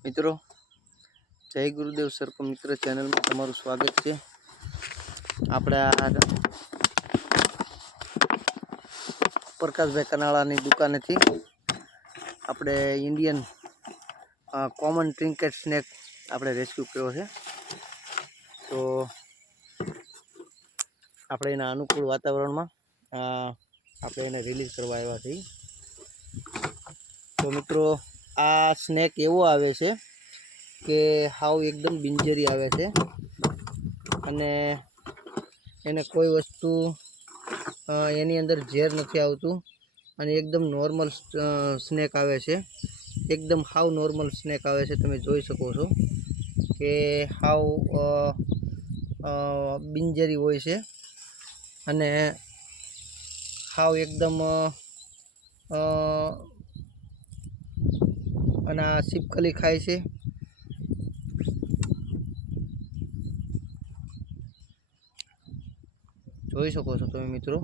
મિત્રો જય ગુરુદેવ સર્પ મિત્ર ચેનલમાં તમારું સ્વાગત છે। આપણે આ પ્રકાશભાઈ કનાળાની દુકાનેથી આપણે ઇન્ડિયન કોમન ટ્રિંકેટ સ્નેક આપણે રેસ્ક્યુ કર્યો છે। તો આપણે એના અનુકૂળ વાતાવરણમાં આપણે એને રિલીઝ કરવા આવ્યા છીએ। તો મિત્રો આ સ્નેક એવો આવે છે કે હાવ એકદમ બિનઝેરી આવે છે અને એને કોઈ વસ્તુ એની અંદર ઝેર નથી આવતું અને એકદમ નોર્મલ સ્નેક આવે છે। એકદમ હાવ નોર્મલ સ્નેક આવે છે। તમે જોઈ શકો છો કે હાવ બિનઝેરી હોય છે અને હાવ એકદમ અને આ છીપકલી ખાય છે। જોઈ શકો છો તમે મિત્રો।